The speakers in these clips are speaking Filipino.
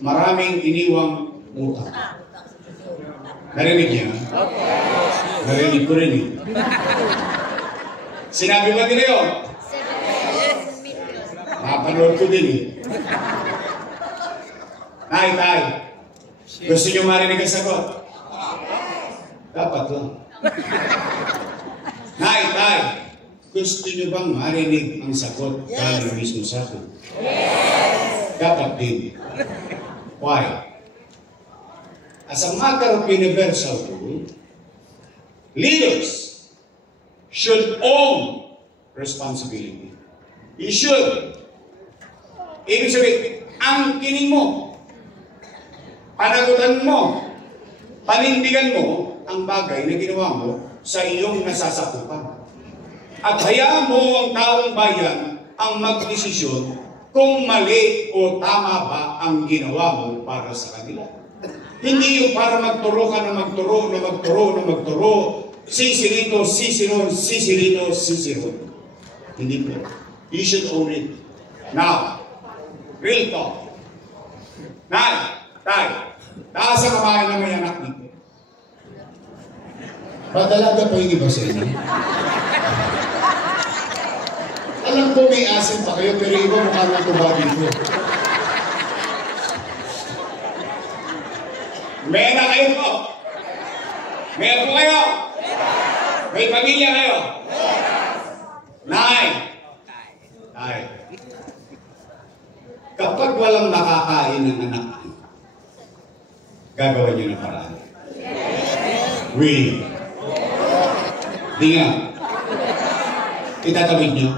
maraming iniwang utang. Narinig niya? Narinig ko rin eh. Sinabi ba nila yun? Napanood ko din eh. Tay, gusto niyo marinig ang sagot? Dapat lang. Tay, gusto niyo bang marinig ang sagot galing mismo sa akin? Dapat din. Why? As a matter of universal rule, leaders should own responsibility. You should. Ibig sabihin, ang kining mo, panagutan mo, panindigan mo ang bagay na ginawa mo sa iyong nasasakupan. At hayaan mo ang taong bayan ang magdesisyon kung mali o tama ba ang ginawa mo para sa kanila. Hindi yung para magturo ka na magturo, sisirito. Hindi po. You should own it. Now, real talk. Tay, taas ang kamay na may anak dito. Padalaga pa yung iba sa inyo. Alam ko may asin pa kayo, pero iba mukha na tuba dito. May na kayo po. Meron po kayo. May pamilya kayo. Nay. Kapag walang nakakain ng anak, gagawa niyo ng paraan. Really? Di nga. Itatawid niyo?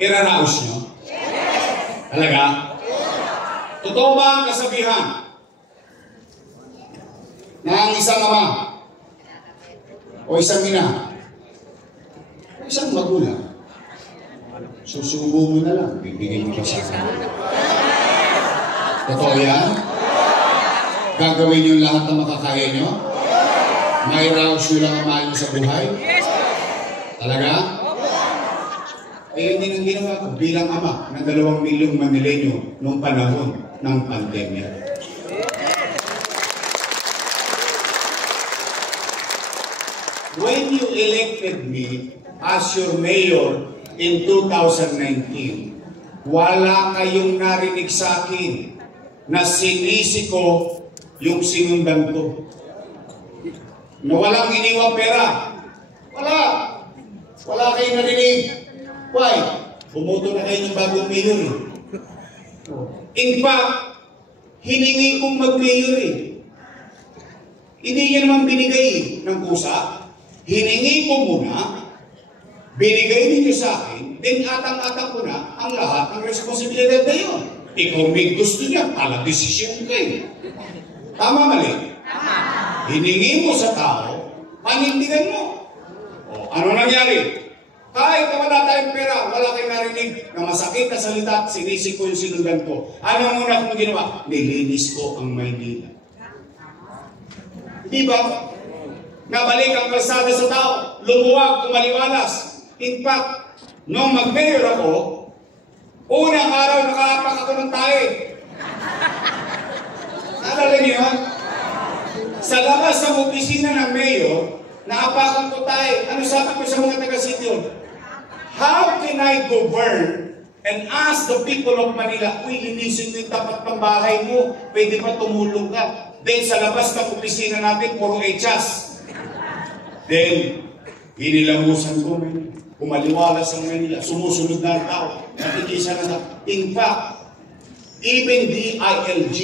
Iraraos niyo? Talaga? Totoo ba ang kasabihan na ang isang ama o isang ina o isang magulang susubo mo na lang, bibigay mo pa sa akin? Totoo yan? Gagawin niyo lahat na makakaya niyo? May raos niyo lang ang mahal niyo sa buhay? Talaga? Eh, hindi nang ginawa ko bilang ama ng 2 milyong Manileño noong panahon ng pandemya. When you elected me as your mayor in 2019, wala kayong narinig sa akin na sinisi ko yung sinundan ko. Na walang iniwang pera. Wala kayong narinig. Why? Bumoto na kayo ng bagong mayor eh. In fact, hiningi kong mag-mayor eh. Hindi niya naman binigay ng kusa. Hiningi ko muna, binigay ninyo sa akin, then atang-atang ko na ang lahat ng responsibilidad na yun. Ikaw may gusto niya, pala desisyon kayo. Tama mali? Hiningi mo sa tao, panindigan mo. O, ano nangyari? Kahit na wala tayong pera, wala kayong narinig na masakit na salita, sinisi ko yung sinundan ko. Ano muna kong ginawa? Nilinis ko ang Maynila. Diba? Nabalik ang kalsada sa tao, lumuwag, kumaliwalas. In fact, nung mag-mayor ako, unang araw nakaapak ako ng tae. Alala niyo yun? Sa labas ng opisina ng mayor, naapakan ko tayo. Ano sabi ko sa mga taga-City? How can I govern and ask the people of Manila, uy, linisin mo yung tapat ng bahay mo, pwede ba tumulong ka? Then sa labas ng opisina natin, puro echas. Then, hinilamusan ko, kumaliwalas ang Manila, sumusunod na ang tao, nakikisa na tao. In fact, even DILG,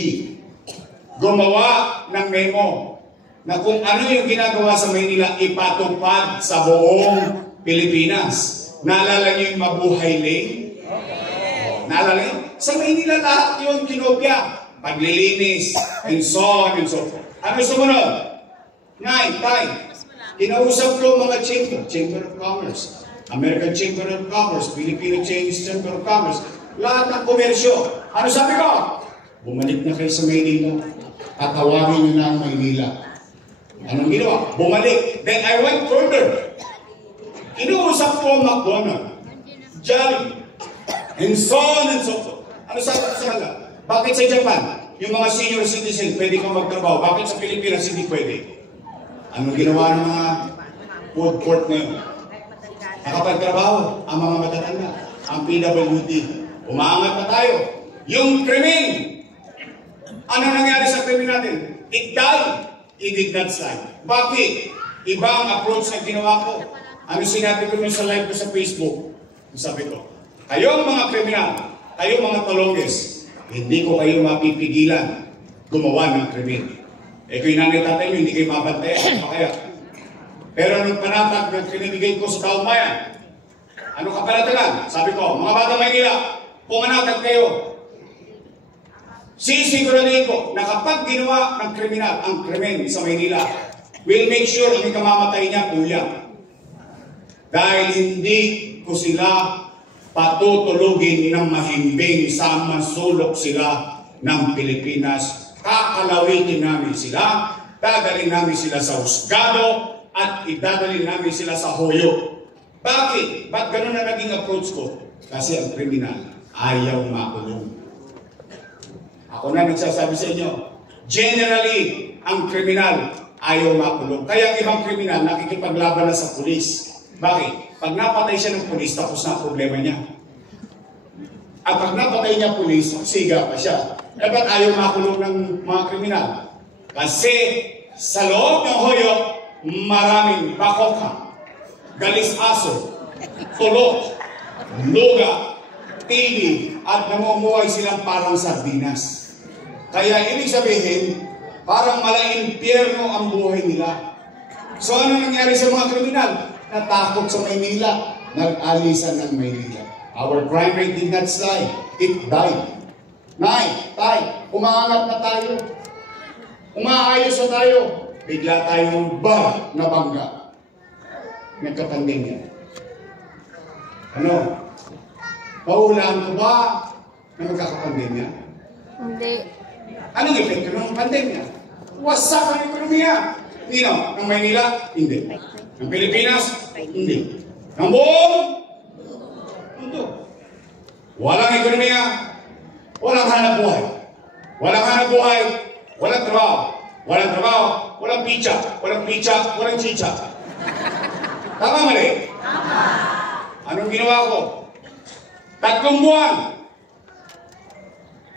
gumawa ng memo na kung ano yung ginagawa sa Maynila, ipatupad sa buong Pilipinas. Naalala niyo yung Mabuhay Lane? Naalala niyo? Sa Maynila lahat yun kinopya. Paglilinis, and so on and so forth. Ano sumunod? Kinausap ko mga Chamber of Commerce, American Chamber of Commerce, Filipino Chinese Chamber of Commerce, lahat ng komersyo. Ano sabi ko? Bumalik na kayo sa Maynila at tawagin niyo na ang Maynila. Anong ginawa? Bumalik. Then I went further. Kinuusap ko McDonald's, Jollibee, and so on and so forth. Ano sabi ko sa kanila? Bakit sa Japan, yung mga senior citizen, pwede kang magtrabaho? Bakit sa Pilipinas hindi pwede? Anong ginawa ng mga food court ngayon? Nakapagtrabaho ang mga matatanda, ang PWD. Umaangat pa tayo. Yung krimen, ano nangyari sa krimen natin? It died. It did not slide. Bakit? Iba ang approach na ginawa ko. Ano sinabi ko sa live ko sa Facebook? Sabi ko, kayong mga kriminal, kayong mga talonges, hindi ko kayo mapipigilan gumawa ng krimen. Eh kung nanay tatay nyo, hindi kayo mabantayan. Ano kaya? Pero nung panatag na kinibigay ko sa taong bayan, ano kapalatagan? Sabi ko, mga bata Maynila, pumanatag kayo. Sisiguraduhin ko na kapag ginawa ng kriminal ang krimen sa Maynila, we'll make sure ang ikamamatay niya kuya. Dahil hindi ko sila patutulugin ng mahimbing sa masulok sila ng Pilipinas. Kakalawitin namin sila, dadalhin namin sila sa husgado, at idadalhin namin sila sa hoyo. Bakit? Ba't ganun na naging approach ko? Kasi ang kriminal ayaw makulong. Ako na nagsasabi sa inyo, generally, ang kriminal ayaw makulong. Kaya ang ibang kriminal nakikipaglaban na sa pulis. Bakit? Pag napatay siya ng pulis, tapos na ang problema niya. At pag napatay niya pulis, siga pa siya. Eh ba't ayaw makulong ng mga kriminal? Kasi sa loob ng hoyo, maraming bakoka, galis aso, tulok, luga, tili, at namumuhay silang parang sardinas. Kaya ibig sabihin, parang mala-impyerno ang buhay nila. So ano nangyari sa mga kriminal? Natakot sa Maynila, nag-alisan ng Maynila. Our crime rate did not slide, it died. Nay, tay, umaangat na tayo. Umaayos na tayo. Bigla tayong bar na bangga. Nagkapandemya. Ano? Paulaan ko ba na magkakapandemya? Hindi. Anong epekto ng pandemya? Wasak ang ekonomiya. Nino? Ng Maynila? Hindi. Ng Pilipinas? Hindi. Ng buong mundo. Walang ekonomiya, walang hanap buhay. Walang hanap buhay, walang trabaho. Walang trabaho, walang pizza. Walang pizza, walang chicha. Tama mali? Tama. Anong ginawa ko? 3 buwan.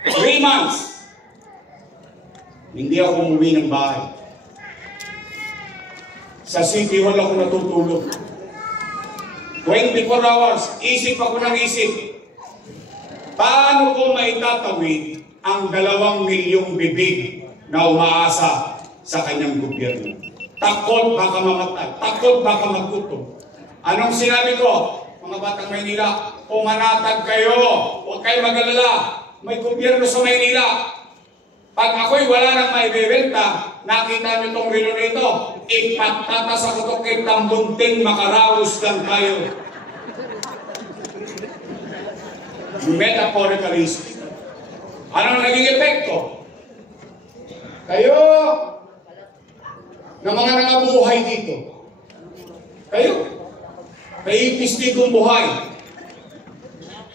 3 months. Hindi ako umuwi ng bahay. Sa City Hall ako natutulog. 24 hours, isip ako ng isip. Paano ko maitatawid ang 2 milyong bibig na umaasa sa kanyang gobyerno? Takot baka mamatay, takot baka magutom. Anong sinabi ko? Mga batang Maynila, pumanatag kayo, huwag kayo mag-alala. May gobyerno sa Maynila. Pag ako'y wala nang maibebenta, nakita niyo itong relo nito, ipatatas ako ito kay tambunting, makaraos lang tayo. Metaphorically speaking. Anong naging epekto? Kayo, na mga nangabuhay dito, kayo pistigong buhay.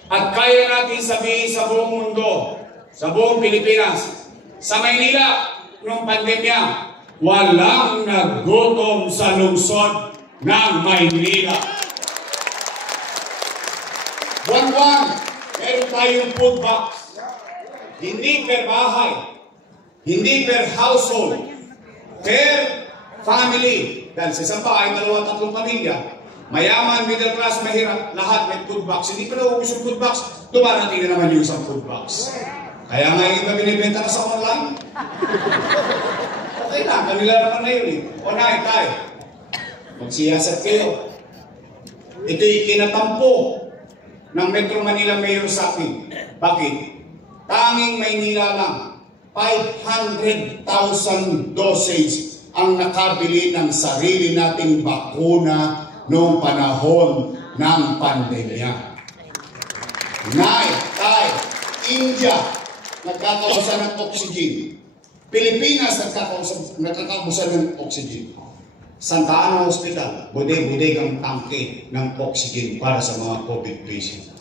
At kaya natin sabihin sa buong mundo, sa buong Pilipinas, sa Maynila, noong pandemya, walang nagutom sa lungsod ng Maynila. Buwan-buwan, meron tayong food box. Hindi per bahay, hindi per household, per family. Dahil sa isang bahay, 2-3 pamilya. Mayaman, middle class, mahirap, lahat may food box. Hindi pa naubos yung food box, dumarating na naman yung isang food box. Kaya nga yung iba binibenta na sa online. Okay na, kanila naman na yun eh. O na, tayo. Magsiyasat kayo. Ito'y kinatampo ng Metro Manila Mayor sa akin. Bakit? Tanging Maynila lang, 500,000 dosage ang nakabili ng sarili nating bakuna noong panahon ng pandemya. Nay, tay, India, nagkakausan ng oxygen. Pilipinas, nagkakausan ng oxygen. Santa Ana Hospital, buday-buday ang tangke ng oxygen para sa mga COVID patient.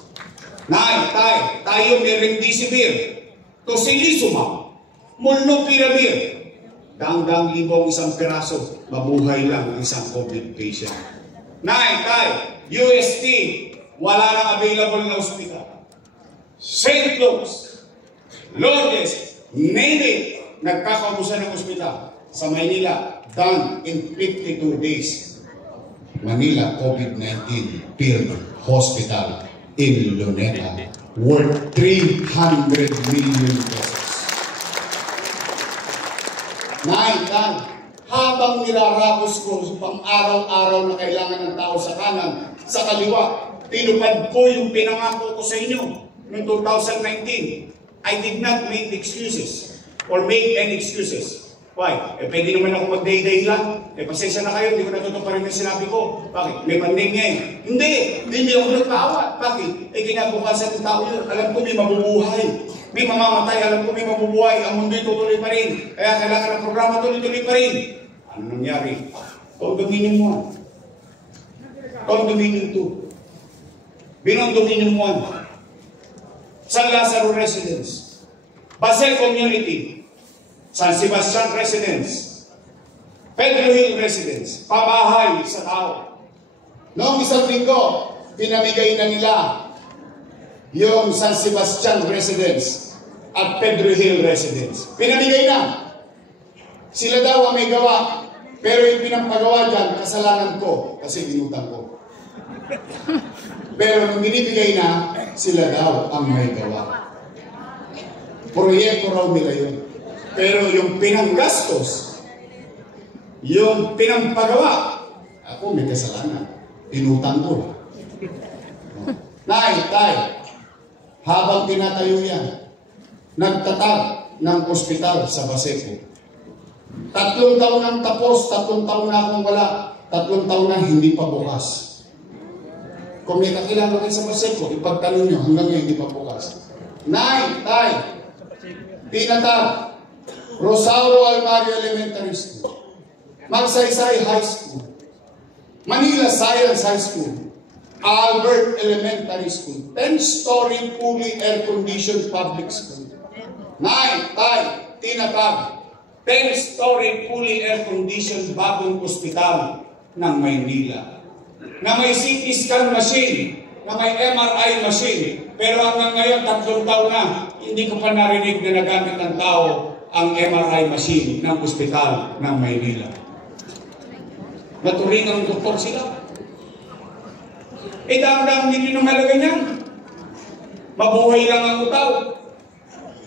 Nay, tay, tayo may remdesivir. tocilizumab, molnupiravir. Daang-daang libong isang piraso, mabuhay lang ang isang COVID patient. UST, wala nang available na ospital. St. Luke's, Lourdes, name it, nagkakaubusan ng ospital. Sa Maynila, done in 52 days. Manila, COVID-19, field hospital in Luneta, worth 300 million pesos. Habang nilarapos ko pang araw-araw na kailangan ng tao sa kanan, sa kaliwa, tinupad ko yung pinangako ko sa inyo noong 2019. I did not make excuses or make any excuses. Why? Pwede naman ako mag-day-day lang. Pasensya na kayo, hindi ko natutuparin yung sinabi ko. Bakit? May pandemya eh. Hindi ako nagpaawa. Bakit? Kinabukasan ng tao yun. Alam ko may mabubuhay. May mamamatay. Alam ko may mabubuhay. Ang mundo tuloy pa rin. Kaya kailangan ng programa tuloy-tuloy pa rin. Ano nangyari? Condominium 1. Condominium 2. Binong-dominium 1. San Lazaro Residence. Basel Community. San Sebastian Residence, Pedro Hill Residence, pabahay sa tao. Noong isang linggo, pinamigay na nila yung San Sebastian Residence at Pedro Hill Residence. Pinamigay na. Sila daw ang may gawa, pero yung pinampagawa dyan, kasalanan ko kasi binutang ko. Pero nung binibigay na, sila daw ang may gawa. Proyekto raw nila yun. Pero yung pinanggastos, yung pinampagawa, ako may kasalanan. Tinutang ko. Tay, habang tinatayo yan, nagtatag ng ospital sa Baseco. 3 taon nang tapos, 3 taon na akong wala, 3 taon na hindi pa bukas. Kung may kakilala kayo sa Baseco, ipagtanong nyo, hanggang ngayon hindi pa bukas. Tay, tinatag, Rosauro Almario Elementary School, Magsaysay High School, Manila Science High School, Albert Elementary School, 10-story fully air-conditioned public school. Tinatag, 10-story fully air-conditioned bagong ospital ng Maynila, na may CT scan machine, na may MRI machine, pero hanggang ngayon 3 taon na, hindi ko pa narinig na nagamit ng tao ang MRI machine ng ospital ng Maynila. Maturing ang doktor sila. Dahil hindi nyo malagay niyan. Mabuhay lang ang utaw.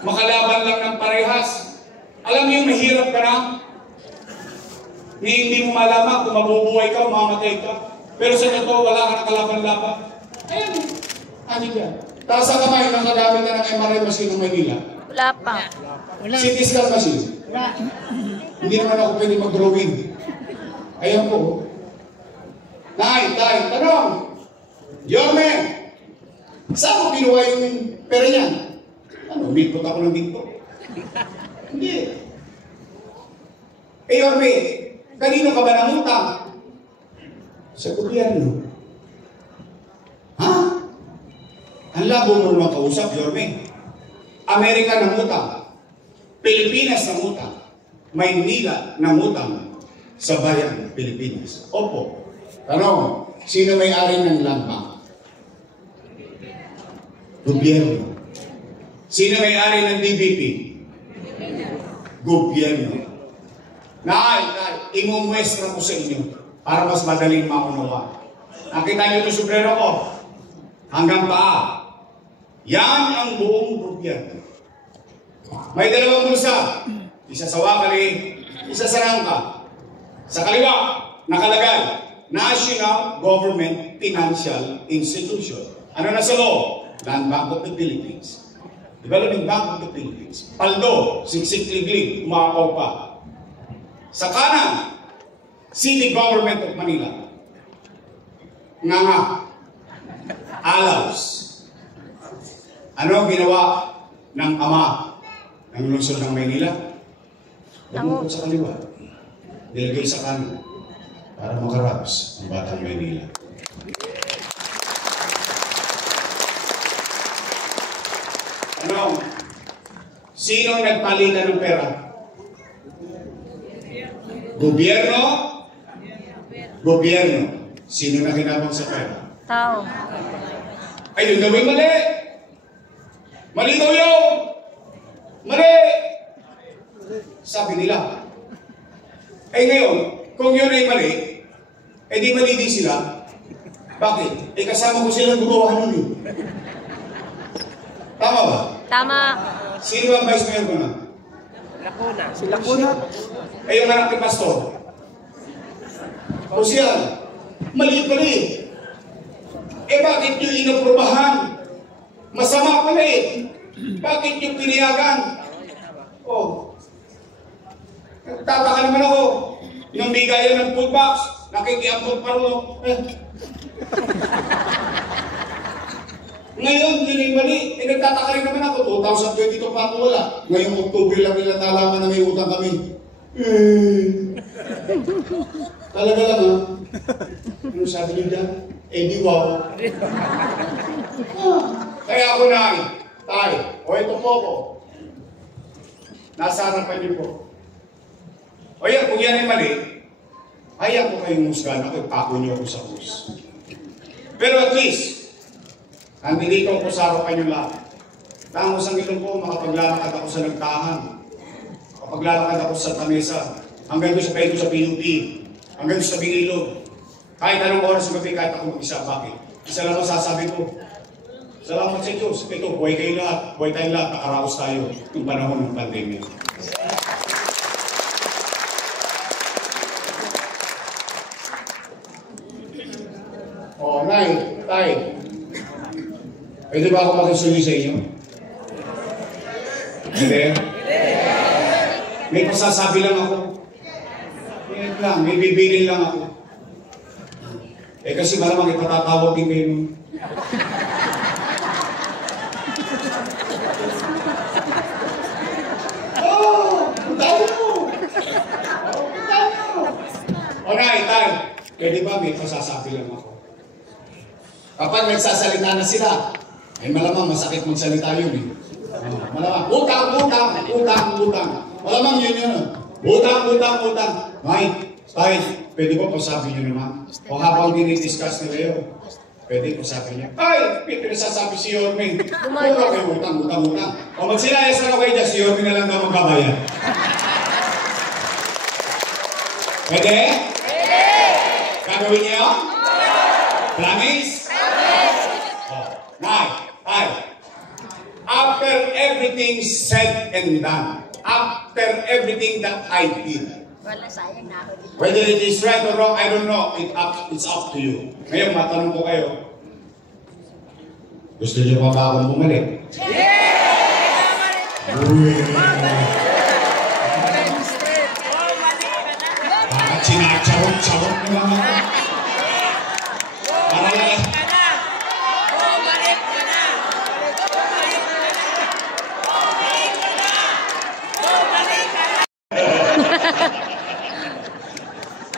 Makalaban lang ng parehas. Alam niyo, mahirap ka na. Hindi mo malaman kung mabubuhay ka o mamatay ka. Pero sa totoo, wala ka na kalaban-laban. Ayan. Ano yan? Taas sa kamay, nakagamit na ng MRI machine ng Maynila. Wala pa. CT scan machine. Hindi naman ako pwede mag-drawing. Ayan po. Tanong. Yorme, saan mo kinuha yung pera niyan? Bigpot ako ng bigpot. Hindi. Yorme, kanino ka ba nangutang? Sa gobyerno. Ha? Ang labo mo naman kausap, Yorme. Amerika nangutang, Pilipinas nangutang, Maynila nangutang sa bayan ng Pilipinas. Opo. Tanong, sino may-ari ng land bank? Gobyerno. Sino may-ari ng DBP? Gobyerno. Imumuestra ko sa inyo para mas madaling maunawa. Nakita niyo ito sombrero ko? Hanggang paa. Yan ang buong gobyerno. May 2 bulsa. Isa sa wakali, isa sa rangka. Sa kaliwa, nakalagay, National Government Financial Institution. Ano na sa loob? Land Bank of the Philippines. Development Bank of the Philippines. Paldo, siksik-liglig, umakaw pa. Sa kanan, City Government of Manila. Nganga. Alaws. Ano ginawa ng ama ng lungsod ng Maynila? Lumukot sa kaliwa. Nilagay sa kanan para makaraps ang batang Maynila. Sino ang nagpalitan ng pera? Gobyerno? Gobyerno. Sino na ginabang sa pera? Tao. Ayun gawin mali. Mali daw yun. Mali. Sabi nila. Eh ngayon, kung yun ay mali, eh di mali din sila. Bakit? Eh kasama ko silang gumawa nun eh. Tama ba? Tama. Sino ang vice mayor ko na? Lacuna. Si Lacuna. Eh yung anak ni Pastor. O siya, mali. Eh bakit nyo inaprubahan? Masama pala eh. Bakit nyo pinayagan? Oh. Nagtataka naman ako. Yung bigayan ng food box, nakikiampot pa rin. Ngayon, yun ay mali. Eh nagtataka rin naman ako. 2022 pa ako wala. Ngayong October lang nila nalaman na may utang kami. Talaga lang ha? Ano sabi niyo dyan? Eh di wow. Kaya ako na tayo. O ito po ako. Nasa harapan niyo po. O yan, kung yan ay mali, ayaw ko kayong musgan ako, ipako niyo ako sa hus. Pero at least, nandito ako sa harapan niyo lahat. Tangos ang ilong ko, makapaglalakad ako sa nagtahan. Makapaglalakad ako sa tamesa. Hanggang doon sa pwede sa PUP. Hanggang doon sa Bingilog. Kahit anong oras ng gabi, kahit ako mag-isa. Bakit? Isa lang ang sasabi ko. Salamat sa Diyos. Ito, buhay kayo lahat. Buhay tayong lahat. Nakaraos tayo ng panahon ng pandemya. Oh, Nay, Tay. Pwede ba ako mag-usuli sa inyo? Hindi? May pasasabi lang ako. Yan lang, may bibilin lang ako. Eh kasi malamang ipatatawag din kayo. Alright, Tay. Pwede ba may pasasabi lang ako? Kapag nagsasalita na sila, ay malamang masakit magsalita yun eh. Malamang, utang. Malamang yun. Utang. Mike, Tay, pwede ba pasabi nyo naman? O habang dinidiscuss nila yun, pwede pasabi niya. Ay, pinasasabi si Yorme. Huwag kayo utang. O magsinayas na kayo dyan, si Yorme na lang daw magbabayad. Pwede? Gagawin niyo yun? Promise? Nay, after everything said and done, after everything that I did, whether it is right or wrong, I don't know. It's up to you. Ngayon, matanong ko kayo. Gusto niyo pa ba akong bumalik? Bakit sinachawag niyo lang ako?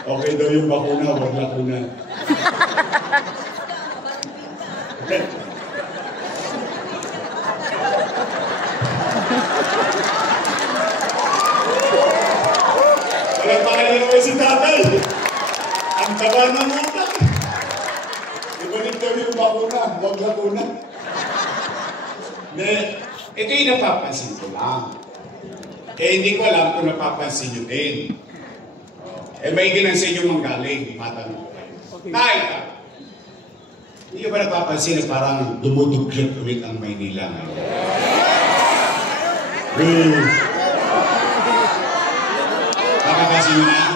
Okay daw yung bakuna, wag lakuna. Wala pa kayo naman si tatay. Ang taba ng utang. Ibalik daw yung bakuna, wag lakuna. Ito yung napapansin ko lang. Eh hindi ko alam kung napapansin nyo din. Eh may sa inyo manggaling, matanong ko kayo. Tay, hindi ko ba napapansin na parang dumuduglot ulit ang Maynila ngayon? Napapansin nyo na?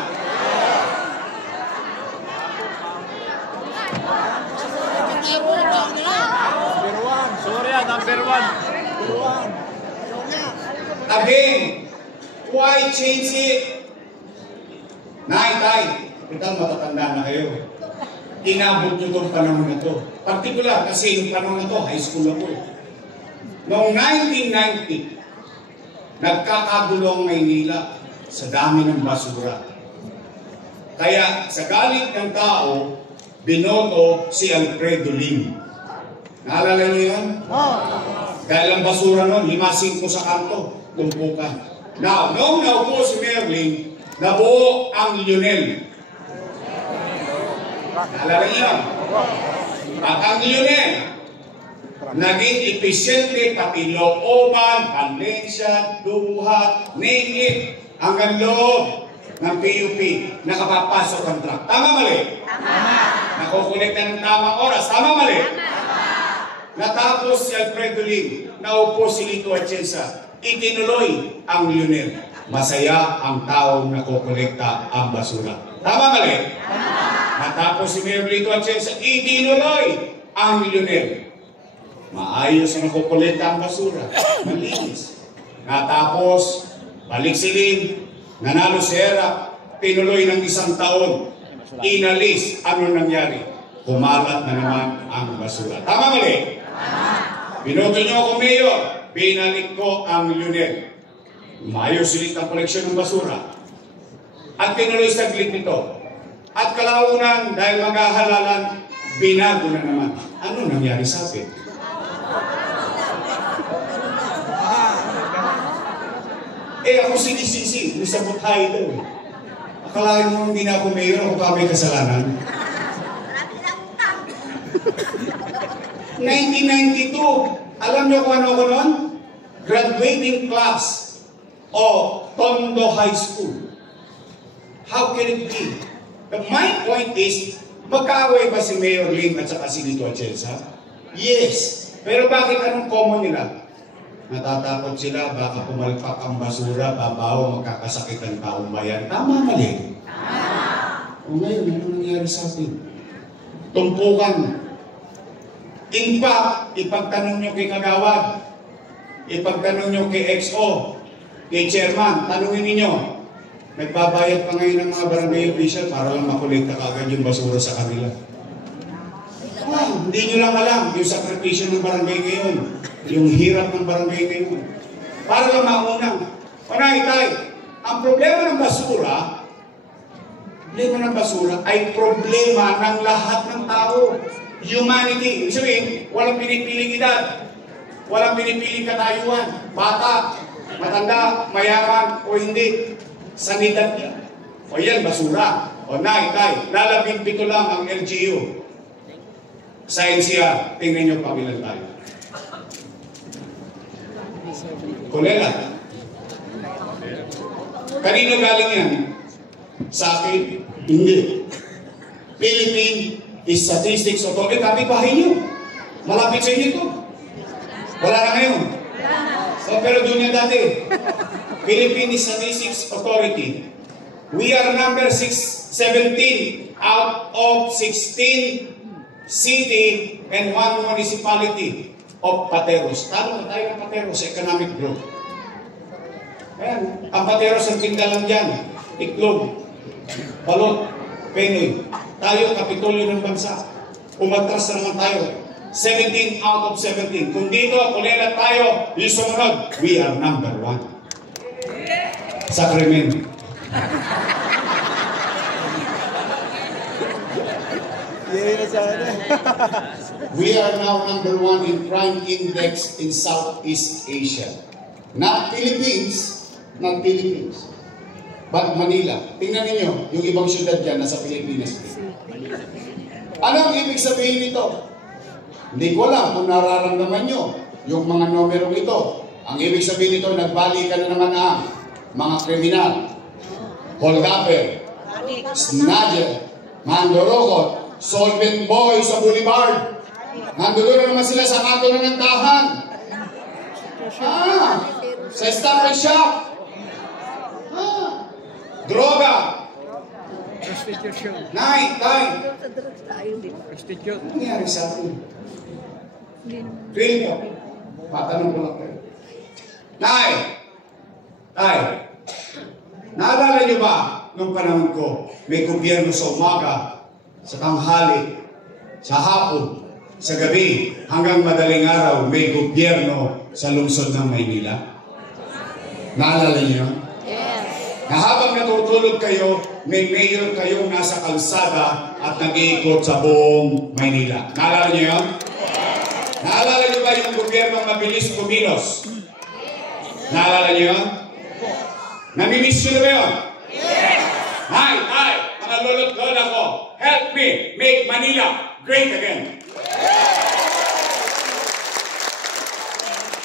Number one. Again, why change it? Nay, Tay, itang matatanda na kayo. Inabot nyo itong panahon na ito. Partikular, kasi yung panahon na ito, high school ako. Noong 1990, nagkakagulo ang Maynila sa dami ng basura. Kaya sa galit ng tao, binoto si Alfredo Lim. Naalala niyo yan? Dahil ang basura noon, 5-5 sa kanto. tumpukan. Now, noong naupo si Merling, nabuo ang Lionel. Naalala niyo? At ang Lionel, naging episyente pati looban, Valencia, Duhat, name it, hanggang loob ng PUP, nakapapasok ang truck. Tama mali? Tama. Nakukulit na ng tamang oras. Tama mali? Tama. Natapos si Alfredo Lim, naupo si Lito Atienza, itinuloy ang Lionel. Masaya ang taong nakukolekta ang basura. Tama mali? Tama. Natapos si Mayor Lito Atienza, itinuloy ang Lionel. Maayos ang nakukolekta ang basura. Malinis. Natapos, balik si Lim, nanalo si Era, tinuloy ng 1 taon. Inalis, ano nangyari? Kumalat na naman ang basura. Tama mali? Binoto niyo ako mayor, binalik ko ang Lionel. Maayos ulit ang koleksyon ng basura. At tinuloy sa glit nito. At kalaunan, dahil maghahalalan, binago na naman. Ano nangyari sa atin? Ako sinisisi, nisabot tayo daw. Akalain mo hindi na ako mayor, ako pa may kasalanan. 1992, alam niyo kung ano ako noon? Graduating class of Tondo High School. How can it be? My point is, magkaaway ba si Mayor Lim at saka si Lito Atienza? Yes. Pero bakit anong common nila? Natatakot sila, baka pumalpak ang basura, babaw, magkakasakit ang taong bayan. Tama mali? Tama. O ngayon, ano nangyari sa atin? Tumpukan. In fact, ipagtanong nyo kay Kagawad, ipagtanong nyo kay XO, kay Chairman, tanungin ninyo, nagbabayad pa ngayon ng mga barangay official para lang makolekta kaagad yung basura sa kanila. Hindi nyo lang alam yung sakripisyo ng barangay ngayon, yung hirap ng barangay ngayon. Para lang maunang, Tay, ang problema ng basura ay problema ng lahat ng tao. Humanity. Ibig sabihin, walang pinipiling edad. Walang pinipiling katayuan. Bata, matanda, mayaman, o hindi. Sanidad niya. O yan, basura. O Tay, lalabing-pito lang ang LGU. Sa NCR, tingnan nyo pabilan tayo. Kulela. Kanino galing yan? Sa akin? Hindi. Philippine Statistics Authority. Kapit bahay nyo. Malapit sa inyo ito. Wala na ngayon. Pero doon yan dati. Philippine Statistics Authority. We are number 17 out of 16 city and 1 municipality of Pateros. Talo na tayo ng Pateros sa economic growth. Ayan, ang Pateros ang tinda lang dyan. Iklog, balot, Penoy. Tayo, kapitulyo ng bansa. Umatras na naman tayo. 17 out of 17. Kung dito, kulela tayo, yung sumunod, we are number 1. Sa krimen. We are now number 1 in crime index in Southeast Asia. Not Philippines, but Manila. Tingnan ninyo, yung ibang syudad dyan nasa Pilipinas. Anong ibig sabihin nito? Hindi ko alam kung nararamdaman nyo yung mga numerong ito. Ang ibig sabihin nito, nagbalikan na naman ang mga kriminal, holdupper, snatcher, mandorokot, solvent boy sa boulevard. Nandoon na naman sila sa kanto na ng tahan. Sa Stop and Shop. Droga. Prostitution. Tay. Prostitute. Ano nangyari sa atin? Feel nyo? Matanong ko lang kayo. Tay. Naalala nyo ba nung panahon ko, may gobyerno sa umaga, sa tanghali, sa hapon, sa gabi, hanggang madaling araw, may gobyerno sa lungsod ng Maynila? Naalala nyo? Na habang natutulog kayo, may mayor kayong nasa kalsada at nag-iikot sa buong Maynila. Naalala niyo yun? Naalala niyo ba yung gobyerno mabilis kumilos? Naalala niyo yun? Namimiss niyo na ba yun? Hi, mga lolo't lola ko, help me make Manila great again.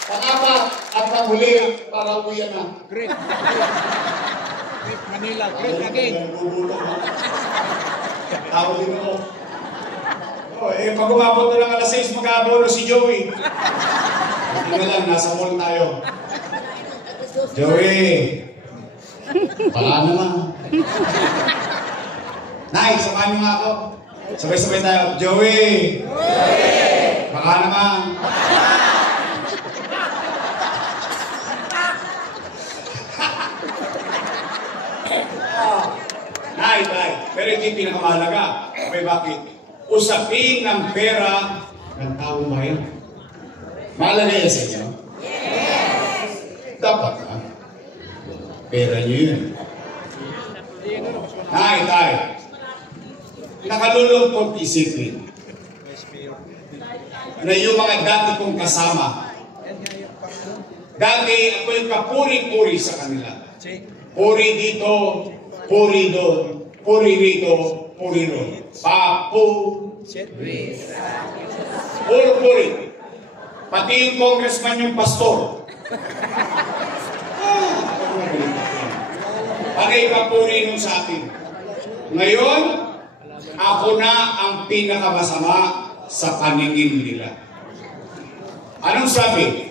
Pangapat at panghuli para uwian na. Great. Great Manila, great again. Tao din ako. Pag umabot na lang alas 6, mag-aabono si Joey. Hindi na lang, nasa mall tayo. Joey! Wala naman. Nay, samahan niyo nga ako. Sabay-sabay tayo. Joey! Baka naman. Nay. Pero hindi pinakamahalaga. Okay, bakit? Usapin ng pera ng taong bayan. Mahalaga yan sa inyo? Yes! Dapat na. Pera niyo yun. Nay. Nakalulungkot isipin na yung mga dati kong kasama, dati ako'y kapuri-puri sa kanila. Puri dito, puri doon, puri rito, puri roon. Puro puri. Pati yung congressman yung pastor. Pagay papuri nun sa atin. Ngayon, ako na ang pinakamasama sa paningin nila. Anong sabi?